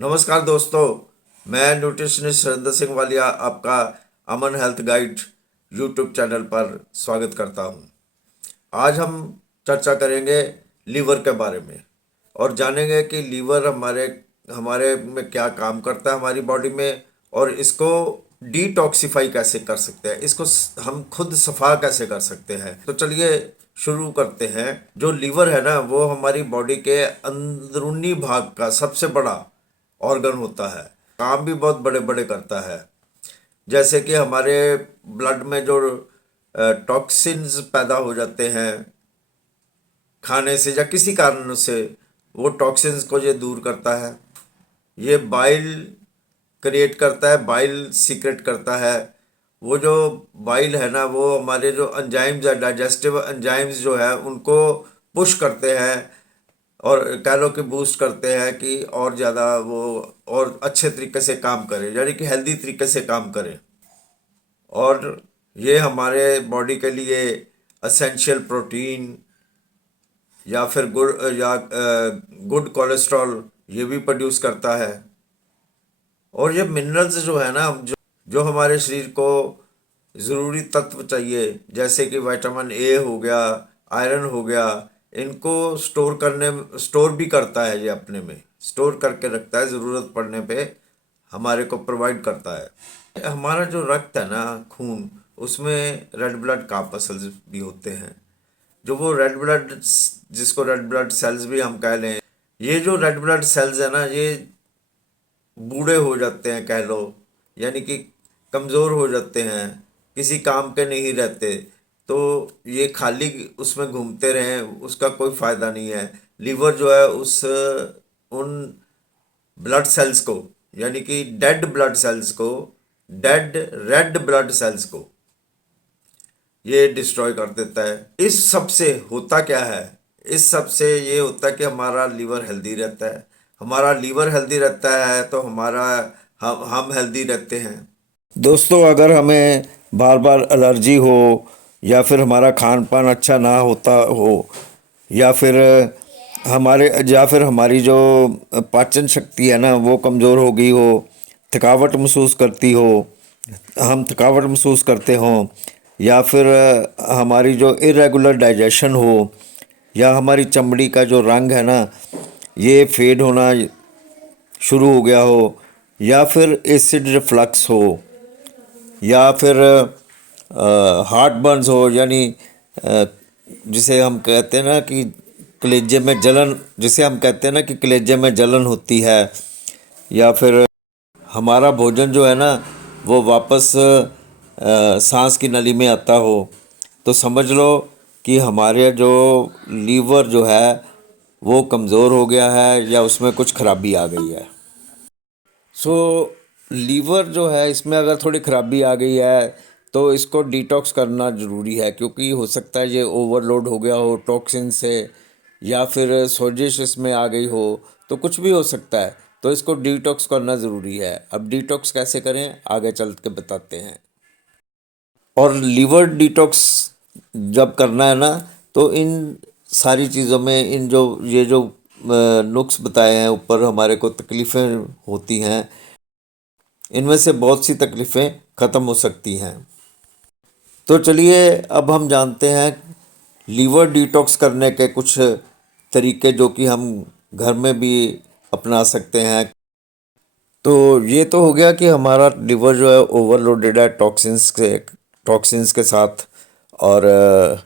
नमस्कार दोस्तों, मैं न्यूट्रिशनिस्ट सुरेंद्र सिंह वालिया आपका अमन हेल्थ गाइड यूट्यूब चैनल पर स्वागत करता हूं। आज हम चर्चा करेंगे लीवर के बारे में और जानेंगे कि लीवर हमारे हमारे में क्या काम करता है हमारी बॉडी में, और इसको डिटॉक्सिफाई कैसे कर सकते हैं, इसको हम खुद सफा कैसे कर सकते हैं। तो चलिए शुरू करते हैं। जो लीवर है ना, वो हमारी बॉडी के अंदरूनी भाग का सबसे बड़ा ऑर्गन होता है। काम भी बहुत बड़े बड़े करता है, जैसे कि हमारे ब्लड में जो टॉक्सिन्स पैदा हो जाते हैं खाने से या किसी कारण से, वो टॉक्सिन्स को ये दूर करता है। ये बाइल क्रिएट करता है, बाइल सीक्रेट करता है। वो जो बाइल है ना, वो हमारे जो एंजाइम्स है, डाइजेस्टिव एंजाइम्स जो है, उनको पुश करते हैं और कह लो कि बूस्ट करते हैं कि और ज़्यादा वो और अच्छे तरीके से काम करे, यानी कि हेल्दी तरीके से काम करे। और ये हमारे बॉडी के लिए असेंशियल प्रोटीन या फिर गुड कोलेस्ट्रॉल ये भी प्रोड्यूस करता है। और ये मिनरल्स जो है ना, जो हमारे शरीर को ज़रूरी तत्व चाहिए, जैसे कि विटामिन ए हो गया, आयरन हो गया, इनको स्टोर भी करता है। ये अपने में स्टोर करके रखता है, ज़रूरत पड़ने पे हमारे को प्रोवाइड करता है। हमारा जो रक्त है ना, खून, उसमें रेड ब्लड कार्पस्कल्स भी होते हैं। जो वो रेड ब्लड, जिसको रेड ब्लड सेल्स भी हम कह लें, ये जो रेड ब्लड सेल्स है ना, ये बूढ़े हो जाते हैं कह लो, यानी कि कमज़ोर हो जाते हैं, किसी काम के नहीं रहते। तो ये खाली उसमें घूमते रहें, उसका कोई फ़ायदा नहीं है। लीवर जो है उस उन ब्लड सेल्स को, यानी कि डेड ब्लड सेल्स को, डेड रेड ब्लड सेल्स को ये डिस्ट्रॉय कर देता है। इस सब से होता क्या है? इस सब से ये होता है कि हमारा लीवर हेल्दी रहता है। हमारा लीवर हेल्दी रहता है तो हमारा हम हेल्दी रहते हैं। दोस्तों, अगर हमें बार बार एलर्जी हो, या फिर हमारा खान पान अच्छा ना होता हो, या फिर हमारी जो पाचन शक्ति है ना, वो कमज़ोर हो गई हो, थकावट महसूस करती हो, हम थकावट महसूस करते हों, या फिर हमारी जो इरेगुलर डाइजेशन हो, या हमारी चमड़ी का जो रंग है ना, ये फेड होना शुरू हो गया हो, या फिर एसिड रिफ्लक्स हो, या फिर हार्ट बर्न्स हो, यानी जिसे हम कहते हैं ना कि कलेजे में जलन, जिसे हम कहते हैं ना कि कलेजे में जलन होती है, या फिर हमारा भोजन जो है ना, वो वापस सांस की नली में आता हो, तो समझ लो कि हमारे जो लीवर जो है वो कमज़ोर हो गया है, या उसमें कुछ खराबी आ गई है। सो लीवर जो है, इसमें अगर थोड़ी खराबी आ गई है तो इसको डिटॉक्स करना ज़रूरी है, क्योंकि हो सकता है ये ओवरलोड हो गया हो टॉक्सिन से, या फिर सोजिश इसमें आ गई हो, तो कुछ भी हो सकता है। तो इसको डिटॉक्स करना ज़रूरी है। अब डिटॉक्स कैसे करें, आगे चल के बताते हैं। और लीवर डिटॉक्स जब करना है ना, तो इन सारी चीज़ों में, इन जो ये जो नुक्स बताए हैं ऊपर, हमारे को तकलीफ़ें होती हैं, इनमें से बहुत सी तकलीफ़ें ख़त्म हो सकती हैं। तो चलिए अब हम जानते हैं लीवर डिटॉक्स करने के कुछ तरीके, जो कि हम घर में भी अपना सकते हैं। तो ये तो हो गया कि हमारा लिवर जो है ओवरलोडेड है टॉक्सिन्स के साथ, और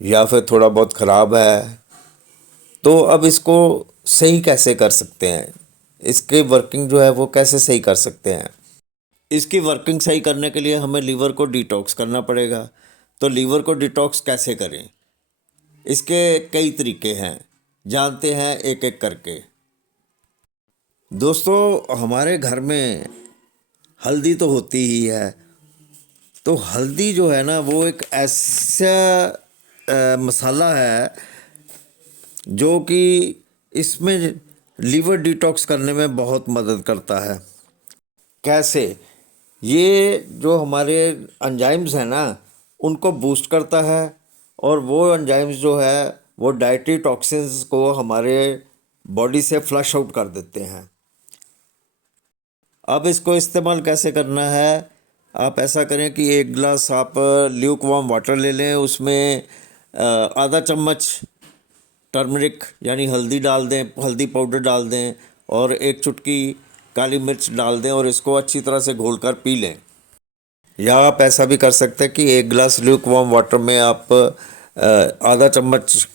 या फिर थोड़ा बहुत ख़राब है। तो अब इसको सही कैसे कर सकते हैं, इसकी वर्किंग जो है वो कैसे सही कर सकते हैं। इसकी वर्किंग सही करने के लिए हमें लीवर को डिटॉक्स करना पड़ेगा। तो लीवर को डिटॉक्स कैसे करें, इसके कई तरीके हैं, जानते हैं एक एक करके। दोस्तों, हमारे घर में हल्दी तो होती ही है। तो हल्दी जो है ना, वो एक ऐसा मसाला है जो कि इसमें लीवर डिटॉक्स करने में बहुत मदद करता है। कैसे? ये जो हमारे एंजाइम्स हैं ना, उनको बूस्ट करता है, और वो एंजाइम्स जो है वो डाइटरी टॉक्सिन्स को हमारे बॉडी से फ्लश आउट कर देते हैं। अब इसको इस्तेमाल कैसे करना है, आप ऐसा करें कि 1 गिलास आप ल्यूक वार्म वाटर ले लें, उसमें आधा चम्मच टर्मरिक यानी हल्दी डाल दें, हल्दी पाउडर डाल दें, और 1 चुटकी काली मिर्च डाल दें और इसको अच्छी तरह से घोलकर पी लें। या आप ऐसा भी कर सकते हैं कि 1 गिलास ल्यूक वार्म वाटर में आप आधा चम्मच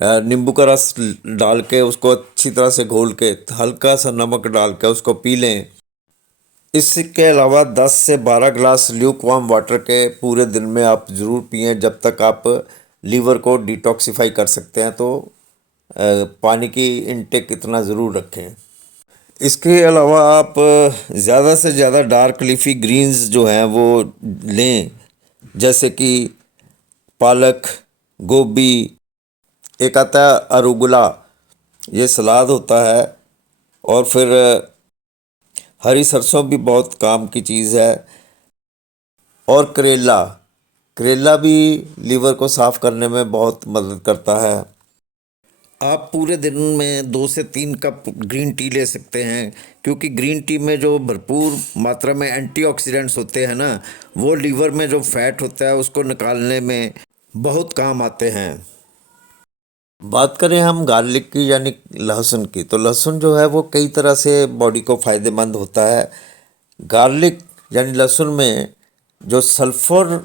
नींबू का रस डाल के उसको अच्छी तरह से घोल के हल्का सा नमक डाल के उसको पी लें। इसके अलावा 10 से 12 गिलास ल्यूक वार्म वाटर के पूरे दिन में आप ज़रूर पिएं, जब तक आप लीवर को डिटॉक्सिफाई कर सकते हैं। तो पानी की इनटेक इतना ज़रूर रखें। इसके अलावा आप ज़्यादा से ज़्यादा डार्क लीफी ग्रीन्स जो हैं वो लें, जैसे कि पालक, गोभी, एक आता है अरुगुला, ये सलाद होता है, और फिर हरी सरसों भी बहुत काम की चीज़ है, और करेला, करेला भी लीवर को साफ़ करने में बहुत मदद करता है। आप पूरे दिन में 2 से 3 कप ग्रीन टी ले सकते हैं, क्योंकि ग्रीन टी में जो भरपूर मात्रा में एंटीऑक्सीडेंट्स होते हैं ना, वो लीवर में जो फैट होता है उसको निकालने में बहुत काम आते हैं। बात करें हम गार्लिक की यानी लहसुन की, तो लहसुन जो है वो कई तरह से बॉडी को फ़ायदेमंद होता है। गार्लिक यानी लहसुन में जो सल्फ़र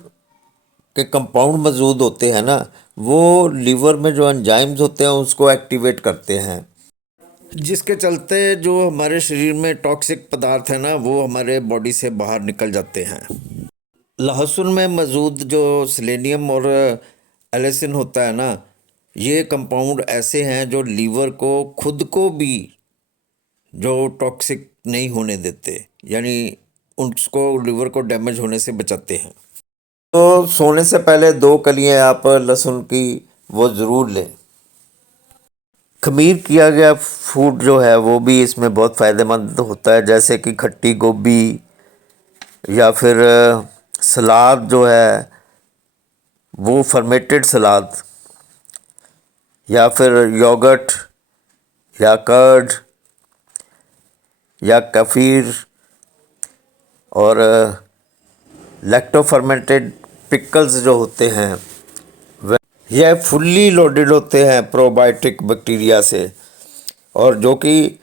के कंपाउंड मौजूद होते हैं ना, वो लीवर में जो एंजाइम्स होते हैं उसको एक्टिवेट करते हैं, जिसके चलते जो हमारे शरीर में टॉक्सिक पदार्थ है ना, वो हमारे बॉडी से बाहर निकल जाते हैं। लहसुन में मौजूद जो सेलेनियम और एलिसिन होता है ना, ये कंपाउंड ऐसे हैं जो लीवर को खुद को भी जो टॉक्सिक नहीं होने देते, यानी उसको लीवर को डैमेज होने से बचाते हैं। तो सोने से पहले 2 कलियां आप लहसुन की वो ज़रूर लें। खमीर किया गया फूड जो है वो भी इसमें बहुत फ़ायदेमंद होता है, जैसे कि खट्टी गोभी, या फिर सलाद जो है वो फर्मेंटेड सलाद, या फिर योगर्ट, या कर्ड, या कफीर, और लैक्टो फर्मेंटेड पिकल्स जो होते हैं वह यह फुल्ली लोडेड होते हैं प्रोबायोटिक बैक्टीरिया से, और जो कि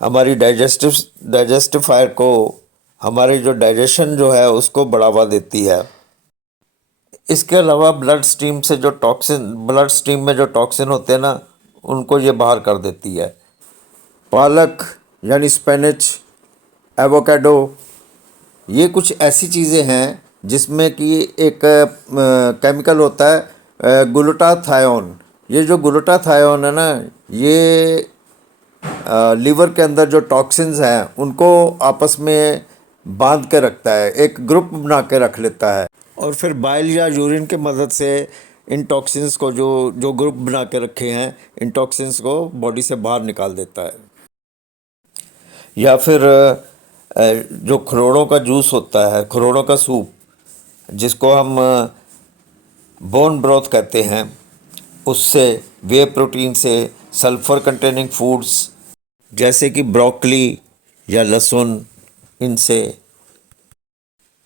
हमारी डाइजेस्टिफायर को, हमारे जो डाइजेशन जो है उसको बढ़ावा देती है। इसके अलावा ब्लड स्ट्रीम में जो टॉक्सिन होते हैं ना, उनको ये बाहर कर देती है। पालक यानी स्पिनच, एवोकाडो, ये कुछ ऐसी चीज़ें हैं जिसमें कि एक केमिकल होता है ग्लूटाथायोन। ये जो ग्लूटाथायोन है ना, ये लीवर के अंदर जो टॉक्सिन्स हैं उनको आपस में बांध के रखता है, एक ग्रुप बना के रख लेता है, और फिर बाइल या यूरिन की मदद से इन टॉक्सिन्स को जो ग्रुप बना के रखे हैं, इन टॉक्सिन्स को बॉडी से बाहर निकाल देता है। या फिर जो खरोड़ों का जूस होता है, खरोड़ों का सूप, जिसको हम बोन ब्रोथ कहते हैं, उससे वे प्रोटीन से सल्फ़र कंटेनिंग फूड्स जैसे कि ब्रोकली या लहसुन, इनसे,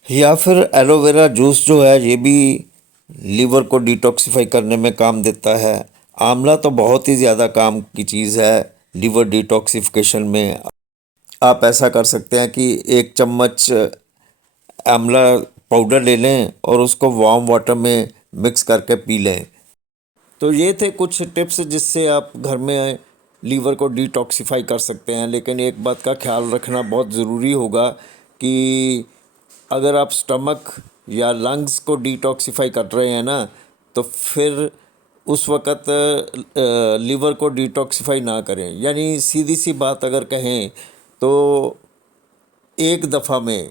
या फिर एलोवेरा जूस जो है ये भी लीवर को डिटॉक्सिफाई करने में काम देता है। आंवला तो बहुत ही ज़्यादा काम की चीज़ है लीवर डिटॉक्सिफिकेशन में। आप ऐसा कर सकते हैं कि 1 चम्मच आंवला पाउडर ले लें और उसको वार्म वाटर में मिक्स करके पी लें। तो ये थे कुछ टिप्स जिससे आप घर में लीवर को डिटॉक्सिफाई कर सकते हैं। लेकिन एक बात का ख्याल रखना बहुत ज़रूरी होगा कि अगर आप स्टमक या लंग्स को डिटॉक्सिफाई कर रहे हैं ना, तो फिर उस वक़्त लीवर को डिटॉक्सिफाई ना करें। यानी सीधी सी बात अगर कहें तो एक दफ़ा में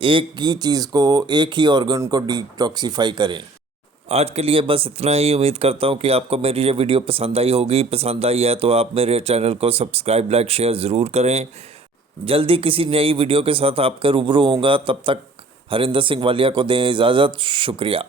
एक ही चीज़ को, एक ही ऑर्गन को डिटॉक्सिफाई करें। आज के लिए बस इतना ही। उम्मीद करता हूँ कि आपको मेरी ये वीडियो पसंद आई होगी। पसंद आई है तो आप मेरे चैनल को सब्सक्राइब, लाइक, शेयर ज़रूर करें। जल्दी किसी नई वीडियो के साथ आपके रूबरू होऊंगा। तब तक हरिंदर सिंह वालिया को दें इजाज़त। शुक्रिया।